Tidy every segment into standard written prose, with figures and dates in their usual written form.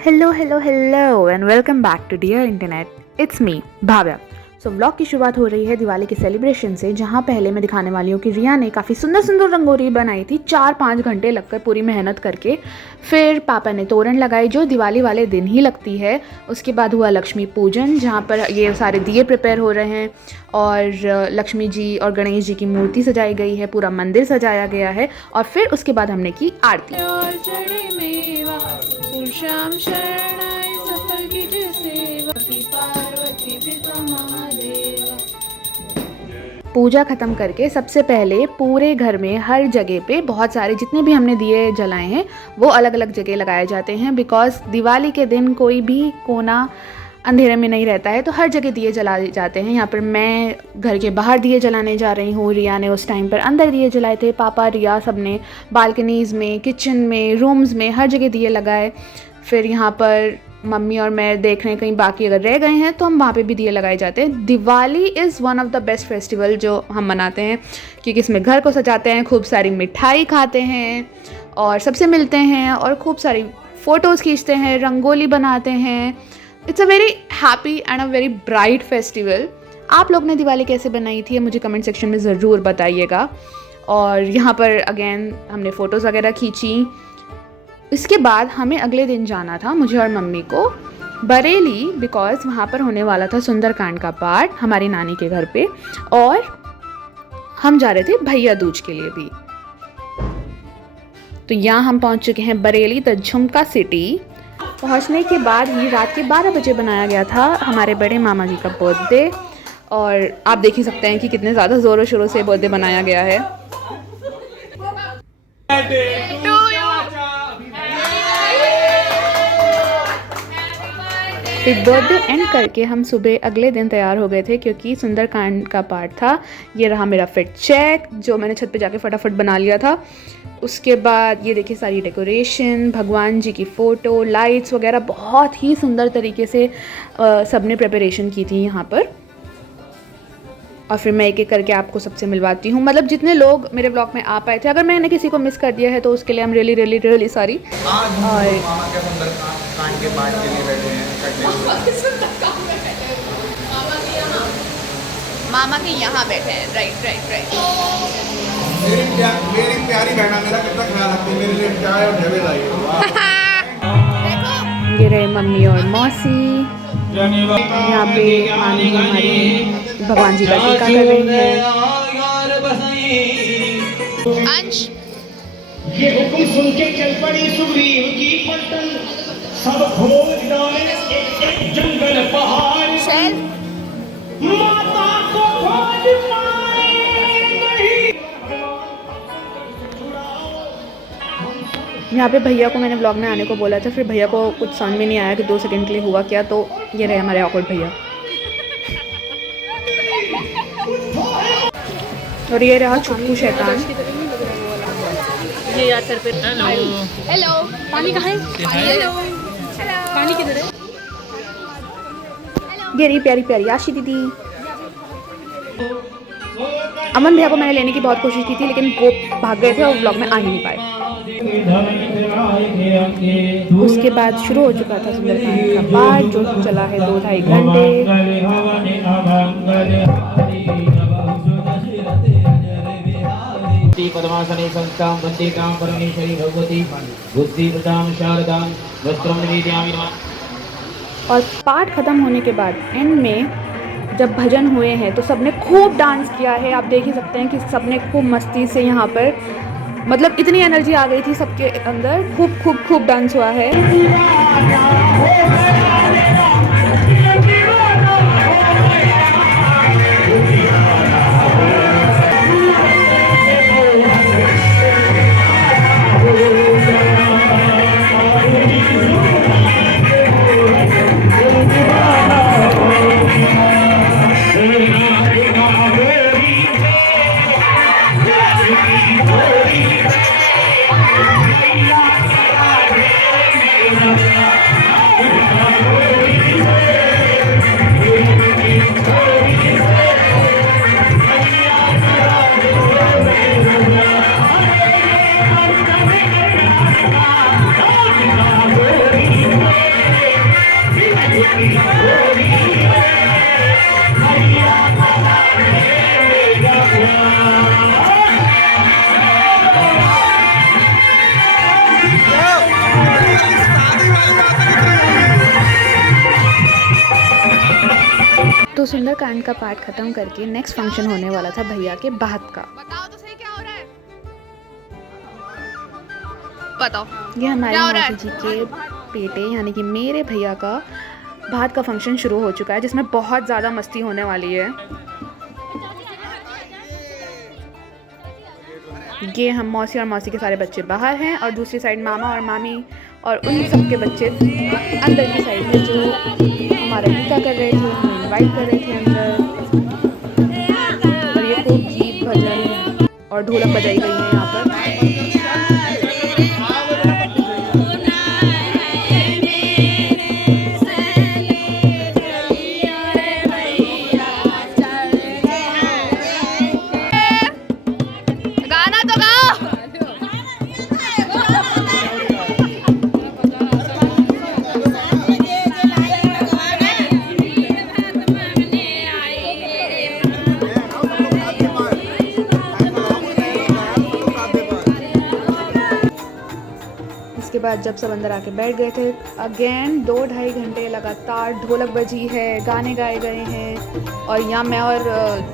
Hello hello hello and welcome back to dear internet. It's me Bhavya. So vlog की शुरुआत हो रही है दिवाली के सेलिब्रेशन से, जहाँ पहले मैं दिखाने वाली हूँ कि रिया ने काफ़ी सुंदर सुंदर रंगोली बनाई थी 4-5 घंटे लगकर पूरी मेहनत करके। फिर पापा ने तोरण लगाई जो दिवाली वाले दिन ही लगती है। उसके बाद हुआ लक्ष्मी पूजन, जहाँ पर ये सारे दिए प्रिपेयर हो रहे हैं और लक्ष्मी जी और गणेश जी की मूर्ति सजाई गई है, पूरा मंदिर सजाया गया है। और फिर उसके बाद हमने की आरती। पूजा ख़त्म करके सबसे पहले पूरे घर में हर जगह पे बहुत सारे जितने भी हमने दिए जलाए हैं वो अलग अलग जगह लगाए जाते हैं, बिकॉज़ दिवाली के दिन कोई भी कोना अंधेरे में नहीं रहता है, तो हर जगह दिए जलाए जाते हैं। यहाँ पर मैं घर के बाहर दिए जलाने जा रही हूँ, रिया ने उस टाइम पर अंदर दिए जलाए थे, पापा रिया सब ने बालकनीज़ में, किचन में, रूम्स में, हर जगह दिए लगाए। फिर यहाँ पर मम्मी और मैं देख रहे हैं कहीं बाकी अगर रह गए हैं तो हम वहाँ पे भी दिए लगाए जाते हैं। Diwali is one of the best festival जो हम मनाते हैं, क्योंकि इसमें घर को सजाते हैं, खूब सारी मिठाई खाते हैं और सबसे मिलते हैं और खूब सारी फ़ोटोज़ खींचते हैं, रंगोली बनाते हैं। It's a very happy and a very bright festival. आप लोग ने दिवाली कैसे बनाई थी मुझे कमेंट सेक्शन में ज़रूर बताइएगा। और यहाँ पर अगेन हमने फ़ोटोज़ वगैरह खींची। इसके बाद हमें अगले दिन जाना था, मुझे और मम्मी को, बरेली, बिकॉज़ वहाँ पर होने वाला था सुंदरकांड का पाठ हमारी नानी के घर पे, और हम जा रहे थे भैया दूज के लिए भी। तो यहाँ हम पहुँच चुके हैं बरेली, द झुमका सिटी। पहुँचने के बाद ही रात के 12 बजे बनाया गया था हमारे बड़े मामा जी का बर्थडे, और आप देख ही सकते हैं कि कितने ज़्यादा ज़ोरों शोरों से बर्थडे बनाया गया है। फिर बर्थडे एंड करके हम सुबह अगले दिन तैयार हो गए थे, क्योंकि सुंदरकांड का पार्ट था। ये रहा मेरा फिट चेक जो मैंने छत पे जाके फटाफट बना लिया था। उसके बाद ये देखिए सारी डेकोरेशन, भगवान जी की फ़ोटो, लाइट्स वगैरह बहुत ही सुंदर तरीके से सबने प्रिपरेशन की थी यहाँ पर। और फिर मैं एक एक करके आपको सबसे मिलवाती हूँ, मतलब जितने लोग मेरे ब्लॉग में आ पाए थे। अगर मैंने किसी को मिस कर दिया है तो उसके लिए I am really really really sorry. और मामा के यहाँ बैठे हैं, राइट राइट राइट। मेरी प्यारी बहना मेरा कितना ख्याल रखती है, मेरे लिए चाय और ढेबे लाई। ये रहे मम्मी और मौसी। यहाँ पे मामी जी हमारी भगवान जी का टीका कर रही है। अंश ये हुक्म सुन के चल पड़ी सुग्रीव की पलटन, सब खोल डाले एक जंगल पहाड़, माता को खोज पाए नहीं। यहाँ पे भैया को मैंने ब्लॉग में आने को बोला था, फिर भैया को कुछ समझ में नहीं आया कि 2 सेकंड के लिए हुआ क्या, तो ये रहे हमारे ऑकवर्ड भैया। और ये रहा छुटकू शैतान। ये यार सर पे हेलो पानी कहाँ है? हेलो पानी किधर है? ये रही प्यारी प्यारी आशी दीदी। अमन भैया को मैंने लेने की बहुत कोशिश की थी, लेकिन वो भाग गए थे और ब्लॉग में आ ही नहीं पाए। उसके बाद शुरू हो चुका था सुंदरकांड का पाठ, जो चला है 2-2.5 घंटे। पद्मासने संस्थां वन्दितां परमेश्वरी भगवती बुद्धिप्रदां शारदां वस्त्रं निवेदयामि। और पाठ ख़त्म होने के बाद एंड में जब भजन हुए हैं तो सबने खूब डांस किया है। आप देख ही सकते हैं कि सबने खूब मस्ती से यहाँ पर, मतलब इतनी एनर्जी आ गई थी सबके अंदर, खूब खूब खूब डांस हुआ है। सुंदरकांड का पाठ खत्म करके नेक्स्ट फंक्शन होने वाला था भैया के बात का। बताओ तो सही क्या हो रहा है? बताओ। ये हमारे क्या हो रहा है? मौसी जी के बेटे यानी कि मेरे भैया का भात का फंक्शन शुरू हो चुका है, जिसमें बहुत ज़्यादा मस्ती होने वाली है। ये हम मौसी और मौसी के सारे बच्चे बाहर हैं और दूसरी साइड मामा और मामी और उन सब के बच्चे अंदर की साइड में जो हमारा टीका कर रहे थे, हमें इनवाइट कर रहे थे अंदर। और ये खूब गीत भजन और ढोलक बजाई गई है यहाँ पर। गाना तो गाओ। इसके बाद जब सब अंदर आके बैठ गए थे, अगेन 2-2.5 घंटे लगातार ढोलक बजी है, गाने गाए गए हैं। और यहाँ मैं और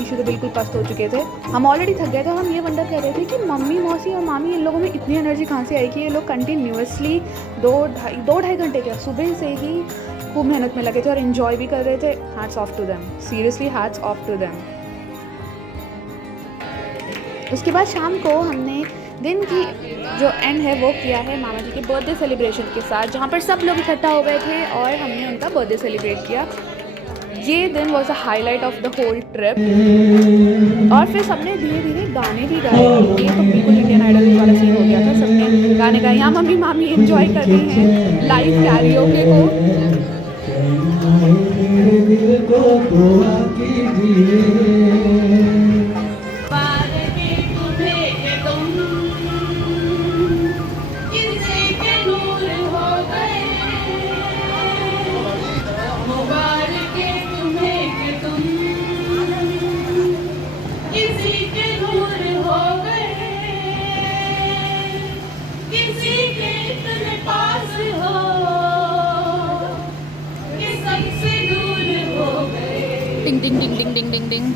ईशू तो बिल्कुल पस्त हो चुके थे। हम ऑलरेडी थक गए थे। हम ये वंडर कर रहे थे कि मम्मी, मौसी और मामी इन लोगों में इतनी एनर्जी कहाँ से आई कि ये लोग कंटिन्यूसली 2-2.5 घंटे क्या सुबह से ही खूब मेहनत में लगे थे और इन्जॉय भी कर रहे थे। Hats off to them, seriously hats off to them. उसके बाद शाम को हमने दिन की जो एंड है वो किया है मामा जी के बर्थडे सेलिब्रेशन के साथ, जहाँ पर सब लोग इकट्ठा हो गए थे और हमने उनका बर्थडे सेलिब्रेट किया। ये दिन was a highlight of the whole trip. और फिर सबने धीरे धीरे गाने भी गाए। ये तो बिल्कुल इंडियन आइडल वाला सीन हो गया था। सबने गाने गाए। यहाँ मम्मी मामी एंजॉय कर रही हैं लाइव कैरियोके को। डिंग डिंग डिंग डिंग डिंग डिंग डिंग।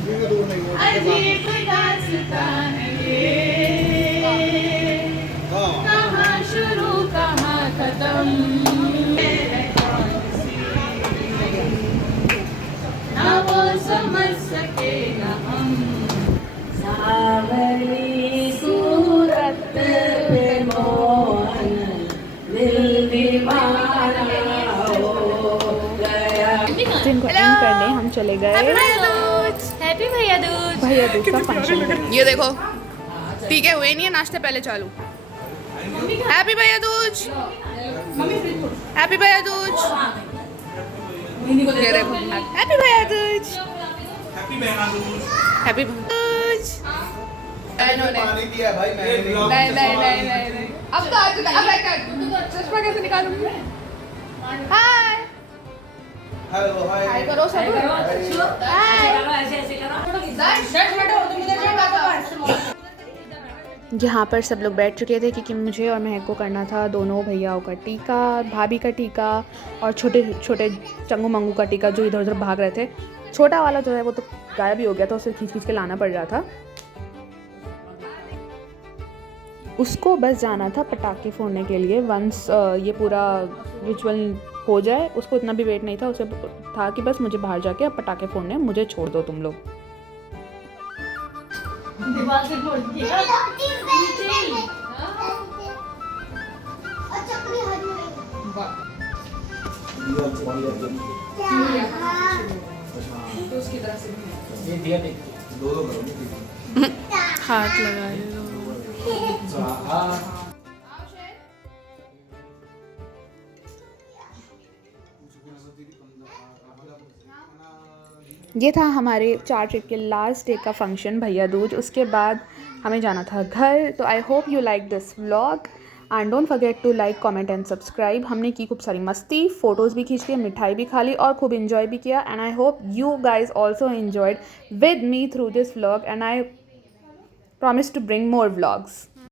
कहाँ शुरू कहाँ खत्म, ना वो समझ सके ना हम। सावली सूरत पे मोहन दिल दीवाना हो गया। जिनको एंड करने हम चले गए हैप्पी भैया दूज। भैया दूज का फंक्शन करने। ये देखो ठीक है, हुए नहीं है नाश्ते पहले चालू। हैप्पी भैया दूज, हैप्पी भैया दूज। ये देखो हैप्पी भैया दूज, हैप्पी दूज। पानी दिया है भाई मैंने। नहीं। अब तो आ चुका है। अब बैठ चश्मा कैसे निकालूं? Hi hello hi. हाय करो सब। यहाँ पर सब लोग बैठ चुके थे क्योंकि मुझे और महक को करना था दोनों भैयाओं का टीका, भाभी का टीका और छोटे छोटे चंगू मंगू का टीका जो इधर उधर भाग रहे थे। छोटा वाला जो है वो तो गायब ही हो गया था, उसे खींच खींच के लाना पड़ रहा था। उसको बस जाना था पटाखे फोड़ने के लिए। वंस ये पूरा रिचुअल हो जाए, उसको इतना भी वेट नहीं था। उसे था कि बस मुझे बाहर जाके अब पटाखे फोड़ने, मुझे छोड़ दो तुम लोग। दीवार से फोड़ दिया। हाथ लगा लो। ये था हमारे 4 ट्रिप के लास्ट डे का फंक्शन भैया दूज। उसके बाद हमें जाना था घर। तो I hope you like this vlog and don't forget to like, comment and subscribe. हमने की खूब सारी मस्ती, फ़ोटोज़ भी खींच लिए, मिठाई भी खा ली और खूब इन्जॉय भी किया। And I hope you guys also enjoyed with me through this vlog and I promise to bring more vlogs.